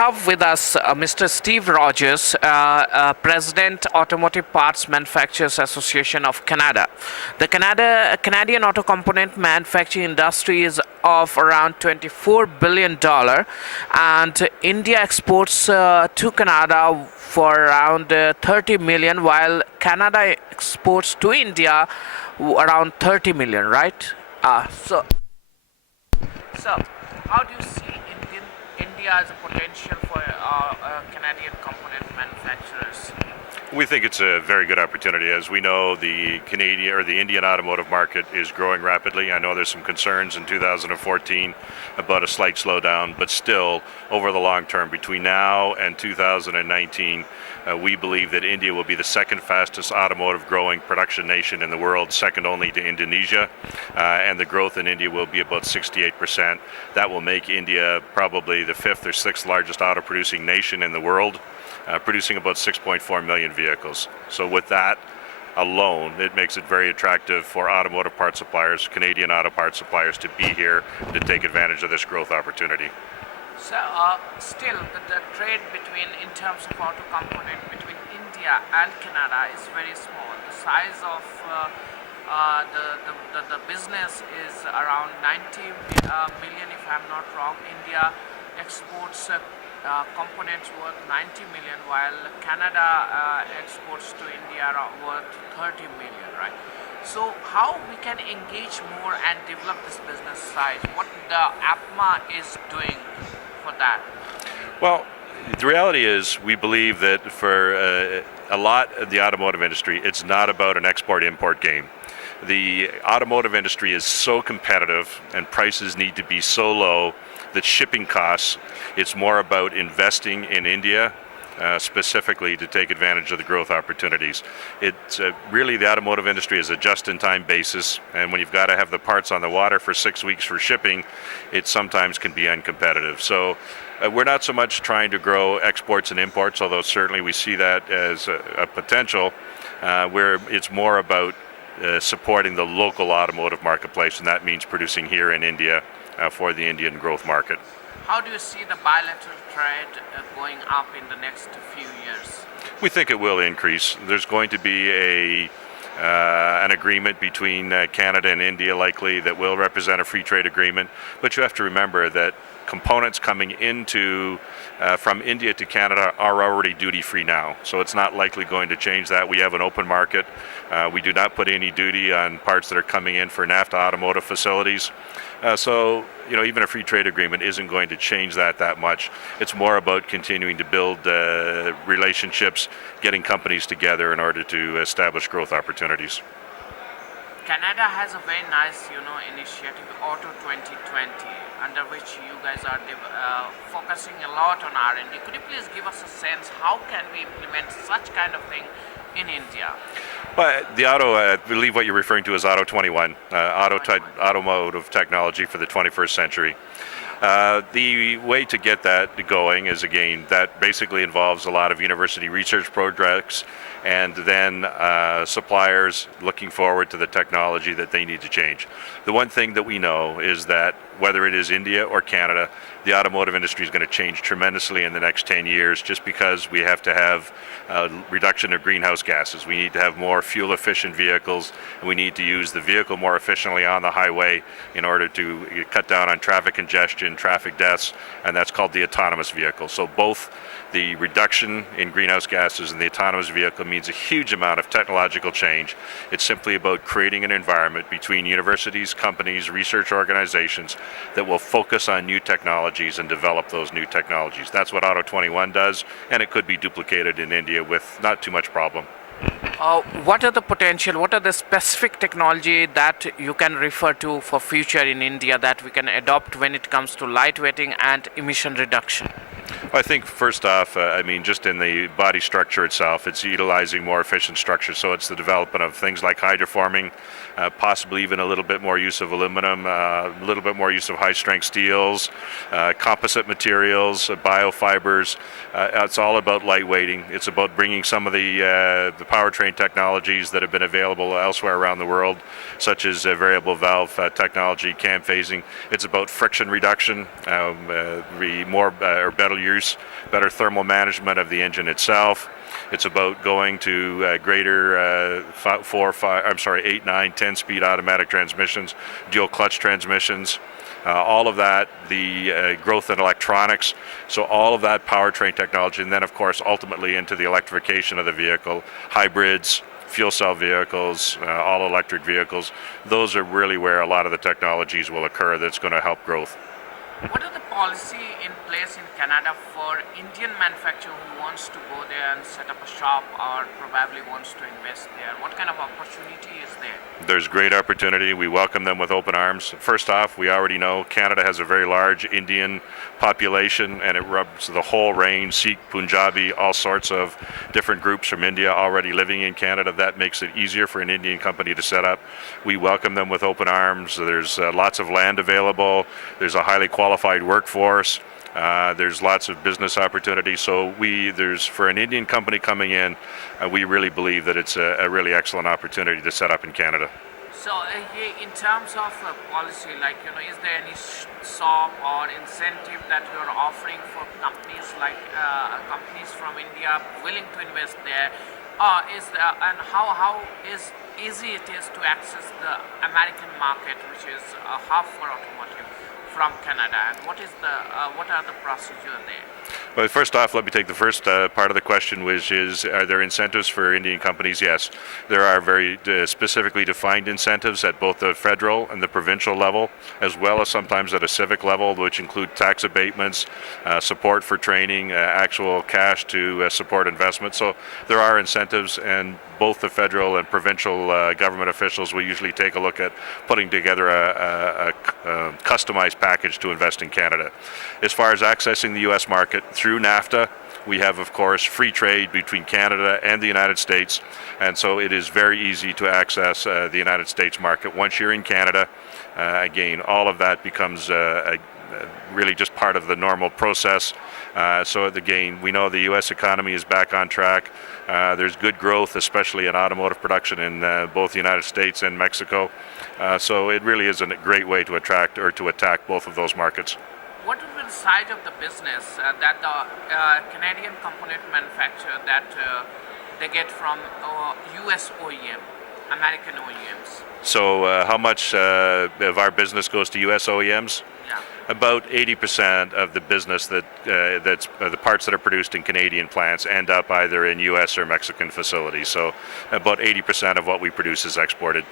Have with us Mr. Steve Rodgers, President, Automotive Parts Manufacturers Association of Canada. The Canadian auto component manufacturing industry is of around $24 billion, and India exports to Canada for around 30 million, while Canada exports to India around 30 million, right? So, how do you see India as a potential for Canadian component manufacturers? We think it's a very good opportunity. As we know, the Canadian or the Indian automotive market is growing rapidly. I know there's some concerns in 2014 about a slight slowdown, but still, over the long term, between now and 2019, we believe that India will be the second fastest automotive growing production nation in the world, second only to Indonesia, and the growth in India will be about 68%. That will make India probably the fifth or sixth largest auto producing nation in the world, producing about 6.4 million vehicles. So with that alone, it makes it very attractive for automotive parts suppliers, Canadian auto parts suppliers, to be here to take advantage of this growth opportunity. So, still, the trade in terms of auto component between India and Canada is very small. The size of the business is around 90 million, if I'm not wrong. India exports components worth 90 million, while Canada exports to India are worth 30 million, right? So how we can engage more and develop this business size? What the APMA is doing for that? Well, the reality is we believe that for a lot of the automotive industry, it's not about an export-import game. The automotive industry is so competitive and prices need to be so low that shipping costs, it's more about investing in India specifically to take advantage of the growth opportunities. It's really, the automotive industry is a just-in-time basis, and when you've got to have the parts on the water for 6 weeks for shipping, it sometimes can be uncompetitive. So we're not so much trying to grow exports and imports, although certainly we see that as a potential, where it's more about supporting the local automotive marketplace, and that means producing here in India for the Indian growth market. How do you see the bilateral trade going up in the next few years? We think it will increase. There's going to be an agreement between Canada and India likely that will represent a free trade agreement, but you have to remember that components coming into from India to Canada are already duty-free now, so it's not likely going to change that. We have an open market. We do not put any duty on parts that are coming in for NAFTA automotive facilities. So, even a free trade agreement isn't going to change that much. It's more about continuing to build relationships, getting companies together in order to establish growth opportunities. Canada has a very nice, initiative, Auto 2020, under which you guys are focusing a lot on R&D. Could you please give us a sense, how can we implement such kind of thing in India? Well, the I believe what you're referring to is Auto 21, automotive technology for the 21st century. The way to get that going is, again, that basically involves a lot of university research projects and then suppliers looking forward to the technology that they need to change. The one thing that we know is that whether it is India or Canada, the automotive industry is going to change tremendously in the next 10 years just because we have to have reduction of greenhouse gases. We need to have more fuel efficient vehicles, and we need to use the vehicle more efficiently on the highway in order to cut down on traffic congestion, traffic deaths, and that's called the autonomous vehicle. So both the reduction in greenhouse gases and the autonomous vehicle means a huge amount of technological change. It's simply about creating an environment between universities, companies, research organizations that will focus on new technologies and develop those new technologies. That's what Auto 21 does, and it could be duplicated in India with not too much problem. What are the specific technology that you can refer to for future in India that we can adopt when it comes to lightweighting and emission reduction? I think first off, just in the body structure itself, it's utilizing more efficient structure. So it's the development of things like hydroforming, possibly even a little bit more use of aluminum, a little bit more use of high-strength steels, composite materials, biofibers. It's all about lightweighting. It's about bringing some of the powertrain technologies that have been available elsewhere around the world, such as variable valve technology, cam phasing. It's about friction reduction, better use, better thermal management of the engine itself. It's about going to greater 8, 9, 10-speed automatic transmissions, dual clutch transmissions, all of that, the growth in electronics, so all of that powertrain technology, and then of course ultimately into the electrification of the vehicle, hybrids, fuel cell vehicles, all electric vehicles. Those are really where a lot of the technologies will occur that's going to help growth. What are the policy in place in Canada for Indian manufacturer who wants to go there and set up a shop or probably wants to invest there? What kind of opportunity is there? There's great opportunity. We welcome them with open arms. First off, we already know Canada has a very large Indian population, and it rubs the whole range, Sikh, Punjabi, all sorts of different groups from India already living in Canada. That makes it easier for an Indian company to set up. We welcome them with open arms. There's lots of land available. There's a highly qualified workforce. There's lots of business opportunities. So there's for an Indian company coming in, we really believe that it's a really excellent opportunity to set up in Canada. So in terms of policy, like, is there any SOP or incentive that you're offering for companies like companies from India willing to invest there? And how easy it is to access the American market, which is a hub for automotive from Canada, and what are the procedures there? Well, first off, let me take the first part of the question, which is, are there incentives for Indian companies? Yes, there are very specifically defined incentives at both the federal and the provincial level, as well as sometimes at a civic level, which include tax abatements, support for training, actual cash to support investment. So there are incentives, and both the federal and provincial government officials will usually take a look at putting together a customized package to invest in Canada. As far as accessing the U.S. market, through NAFTA, we have, of course, free trade between Canada and the United States, and so it is very easy to access the United States market. Once you're in Canada, again, all of that becomes really just part of the normal process. So again, we know the U.S. economy is back on track. There's good growth, especially in automotive production in both the United States and Mexico. So it really is a great way to attract or to attack both of those markets. What would be the side of the business that the Canadian component manufacturer that they get from U.S. OEM, American OEMs? So how much of our business goes to U.S. OEMs? Yeah. About 80% of the business that's the parts that are produced in Canadian plants end up either in U.S. or Mexican facilities. So about 80% of what we produce is exported.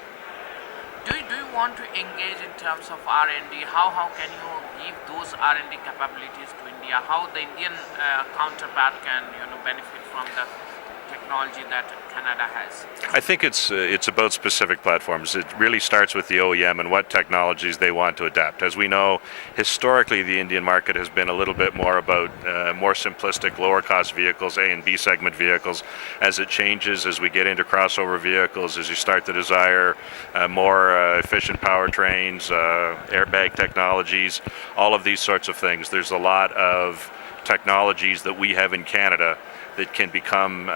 Do you want to engage in terms of R&D? How can you give those R&D capabilities to India? How the Indian counterpart can benefit from the technology that Canada has? I think it's about specific platforms. It really starts with the OEM and what technologies they want to adapt. As we know, historically the Indian market has been a little bit more about more simplistic, lower cost vehicles, A and B segment vehicles. As it changes, as we get into crossover vehicles, as you start to desire more efficient powertrains, airbag technologies, all of these sorts of things. There's a lot of technologies that we have in Canada that can become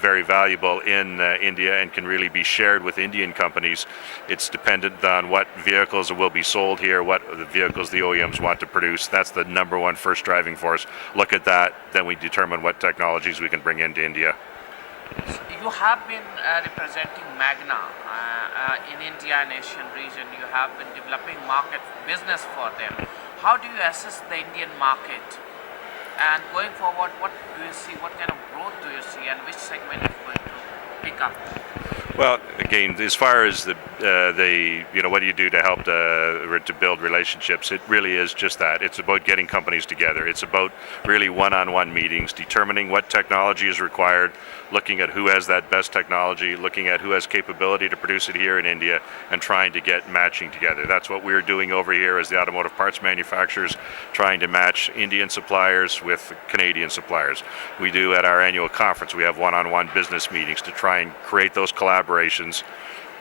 very valuable in India and can really be shared with Indian companies. It's dependent on what vehicles will be sold here, what the vehicles the OEMs want to produce. That's the number one first driving force. Look at that, then we determine what technologies we can bring into India. You have been representing Magna in India and Asian region. You have been developing market business for them. How do you assess the Indian market? And going forward, what do you see? What kind of growth do you see, and which segment is going to pick up? Well, again, as far as the what do you do to help to build relationships? It really is just that. It's about getting companies together. It's about really one-on-one meetings, determining what technology is required, looking at who has that best technology, looking at who has capability to produce it here in India, and trying to get matching together. That's what we're doing over here as the automotive parts manufacturers, trying to match Indian suppliers with Canadian suppliers. We do at our annual conference, we have one-on-one business meetings to try and create those collaborations.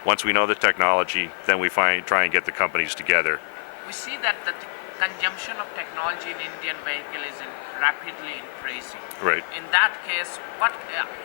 Once we know the technology, then we try and get the companies together. We see that the consumption of technology in Indian vehicle is rapidly increasing. Right. In that case, what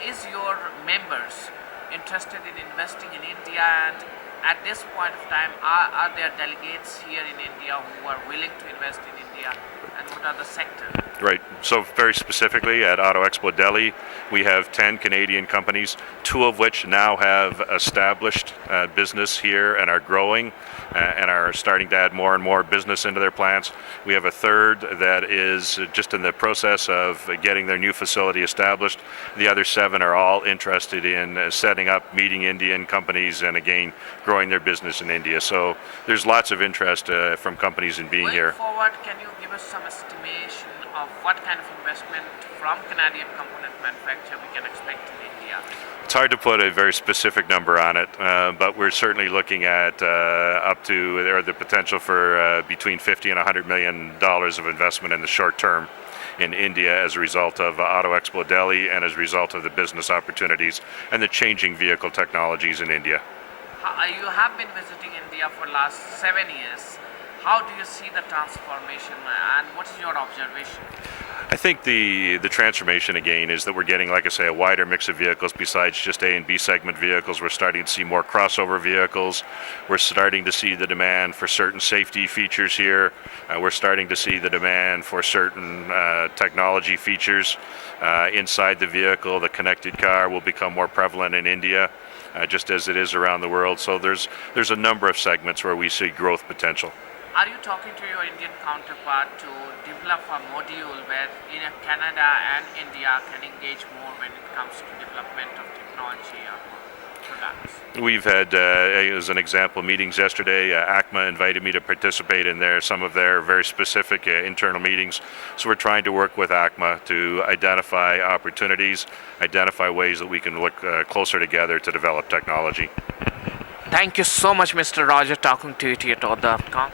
is your members interested in investing in India, and at this point of time, are there delegates here in India who are willing to invest in India, and what are the sectors? Right. So very specifically at Auto Expo Delhi, we have 10 Canadian companies, 2 of which now have established business here and are growing and are starting to add more and more business into their plants. We have a third that is just in the process of getting their new facility established. The other 7 are all interested in setting up, meeting Indian companies, and again, growing their business in India. So there's lots of interest from companies in being here. Going forward, can you give us some estimation of what kind of investment from Canadian component manufacturer we can expect in India? It's hard to put a very specific number on it, but we're certainly looking at up to the potential for between $50 and $100 million of investment in the short term in India as a result of Auto Expo Delhi and as a result of the business opportunities and the changing vehicle technologies in India. You have been visiting India for last 7 years. How do you see the transformation and what is your observation? I think the transformation again is that we're getting, like I say, a wider mix of vehicles besides just A and B segment vehicles. We're starting to see more crossover vehicles. We're starting to see the demand for certain safety features here. We're starting to see the demand for certain technology features inside the vehicle. The connected car will become more prevalent in India, just as it is around the world. So there's a number of segments where we see growth potential. Are you talking to your Indian counterpart to develop a module where Canada and India can engage more when it comes to development of technology or products? We've had, as an example, meetings yesterday. APMA invited me to participate in some of their very specific internal meetings. So we're trying to work with APMA to identify opportunities, identify ways that we can look closer together to develop technology. Thank you so much, Mr. Roger, talking to ETAuto.com.